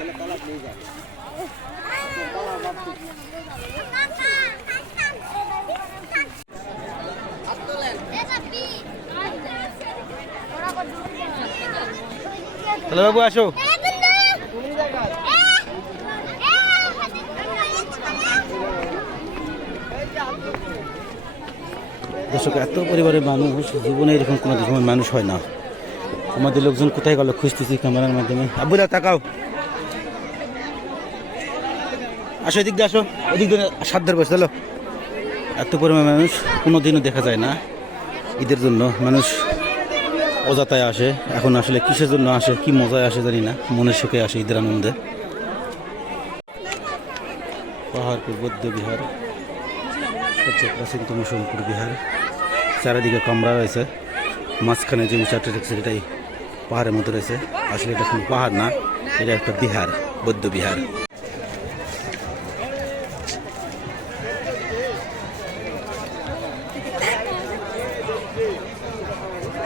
গেলে তলাপ নিয়ে হ্যালো বাবু, আসো। দর্শক, এত পরিবারের মানুষ, জীবনে এরকম কোনো সময় মানুষ হয় না। আমাদের লোকজন কোথায় গেল খুঁজতেছি ক্যামেরার মাধ্যমে। আবুরা তাকাও। আসো এদিক দিয়ে আসো, ওদিক দিয়ে সাধ্যের বসে এত পরিমাণ মানুষ কোনো দিনও দেখা যায় না ঈদের জন্য। মানুষ অজাতায় আসে, এখন আসলে কিসের জন্য আসে, কি মজায় আসে জানি না। মনের সুখে আসে ঈদের আনন্দে। পাহাড়পুর, বৌদ্ধ বিহার, সবচেয়ে প্রাচীনতম সোমপুর বিহার। চারিদিকে কামরা রয়েছে। মাঝখানে যে উঁচাটা রয়েছে এটাই পাহাড়ের মতো রয়েছে। আসলে এটা কোনো পাহাড় না, এটা একটা বিহার, বৌদ্ধ বিহার।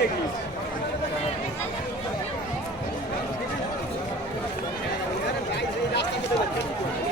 Thank you.